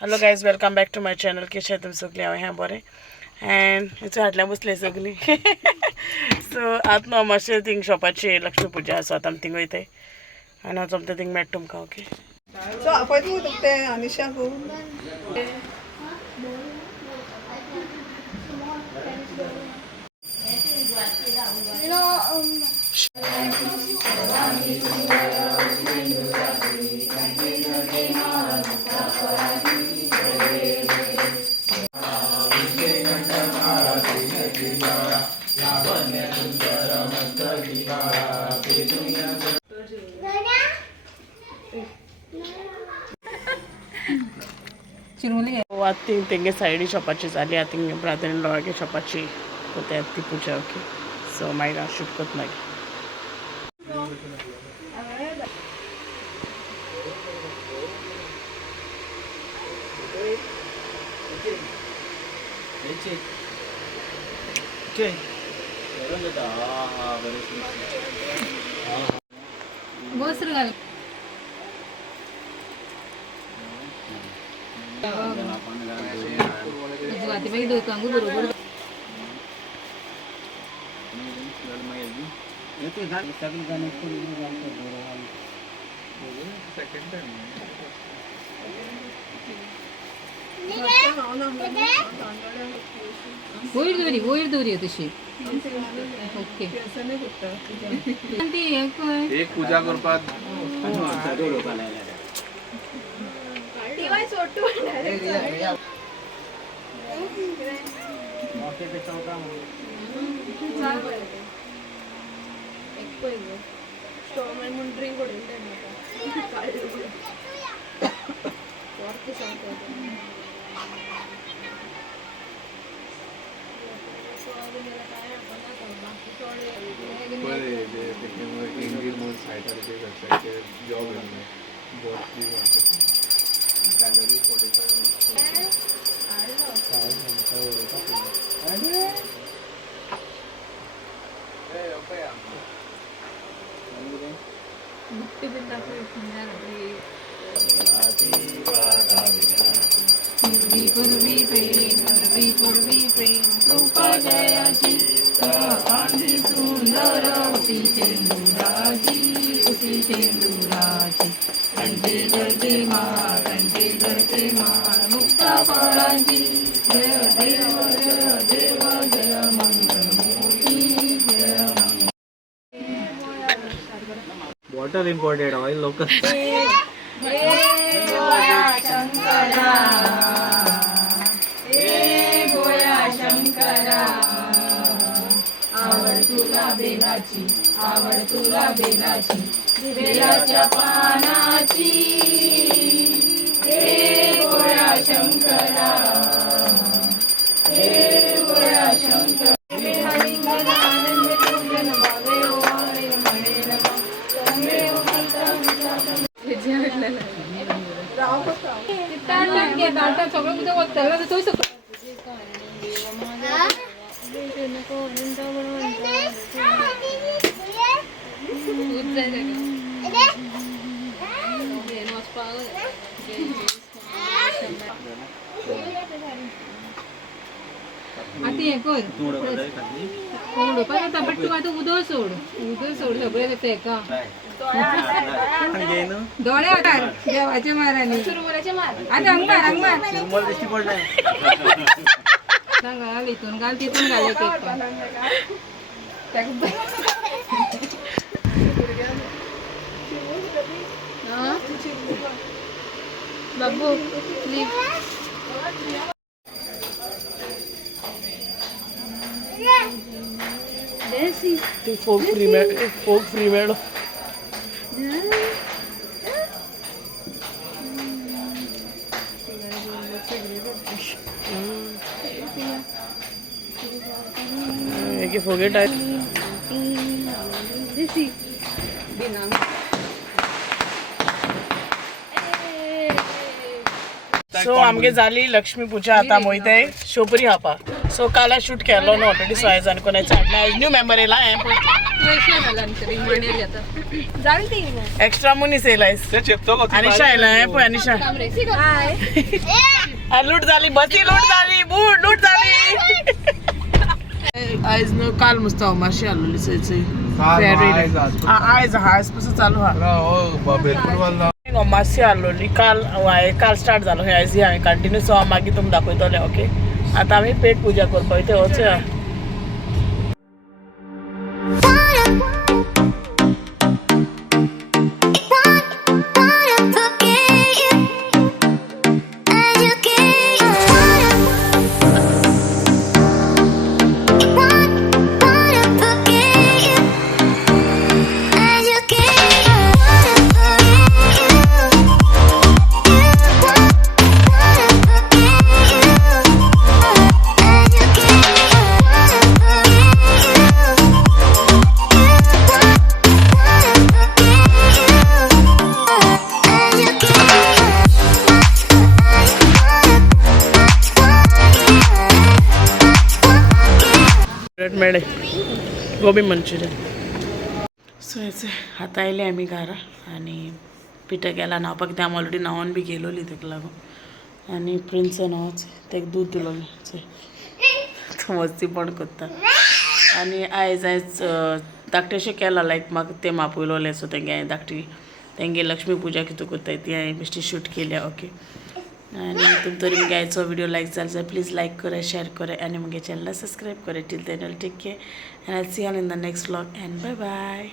Hello guys, welcome back to my channel. कशे आहे तुम्ही सगळी? हांव बरें. अँड ह्याच्या हाटल्या बसले सगळी. सो आतां न्हू मातशें थिंग शॉपाची लक्ष्मी पुजा आसा, आतां आमी थिंग वयताय आनी हांव चलता थिंग मेळटा तुमकां. ओके. सो आपयत तुका ते अनिशाकू आतां थिंग तेंगे सायडी शॉपाची जाली, आतां थिंग ब्रादर इन लॉगे शॉपाची कोताय ती पुजा. ओके. सो मागीर हांव शूट कोत मागीर. गोसर घाल मागीर दोकांकू बरोबर वयर दवरया तशी. ओके. ती एक पूजा करपाक जॉब सॅलरी 45 पूर्वी प्रेम कृपा जयाची कांती सुंदर होती चेंदुराची कंठे जरते मा मुक्ता फळांची. जय देव जय देव जय मंगलमूर्ती जय मंगल. Water imported oil local Shankara Shankara आवड तुला बेलाची बेलाच्या पानाची. हे गोळ्या शंकरा शंकरा सगळं कुठे वतलं थंय सकल आता हे कर उडोवपाक बट तूं आतां उदक सोड सगळें फेका दोळे हातार देवाचे मारांनी आतां हांग मार घाल हितून घाल तितून घाल एक बाबू फोक फ्री मेळो. एक फोगेट आहे. सो आमगे जाली लक्ष्मी पुजा. आतां मोयताय शोपरी हापा. सो काल शूट केलो न्हू ऑलरेडी सो आयज आनी कोणाचे हाडला न्यू मेंबर येयला हें एक्स्ट्रा मनीस येयला ते चेपतो गो अनिशा येयला हें पळय अनिशा लूट जाली बसी लूट जाली बूट लूट जाली आयज न्हू काल मुस्ता मातशी हाडलोली चंय आयज आयज पासून चालू आहा बिलकुल वाला मातशी हाडलोली काल स्टार्ट जालो हे आयज हांवें कंटिन्यू सो हांव मागीर तुमकां दाखयतलें ओके आतां आमी पेट पुजा करपा वयता वचया मेळे गोबी मंचुरियन सो हेचे आतां आयले आमी घरा आनी पिठो गेला न्हांवपाक कित्याक हांव ऑलरेडी न्हांवोन बी गेलोली तेका लागून आनी प्रिंसन न्हांवच तेका दूद दिलोलें तो मस्तीपण करता आनी आयज धाकटेशें केलां लायक म्हाका तें मापयलोलें सो तेंगे हांवें धाकटी तेंगे लक्ष्मी पुजा कितें कोत्ताय ती हांवें बेश्टी शूट केल्या ओके आनी तुम तरी मुगे आयचो व्हिडिओ लायक जालो जाल्यार प्लीज लायक करे शेअर करे आनी मुगे चॅनल सब्सक्राइब करे till then take care and I see you all in the next vlog and bye bye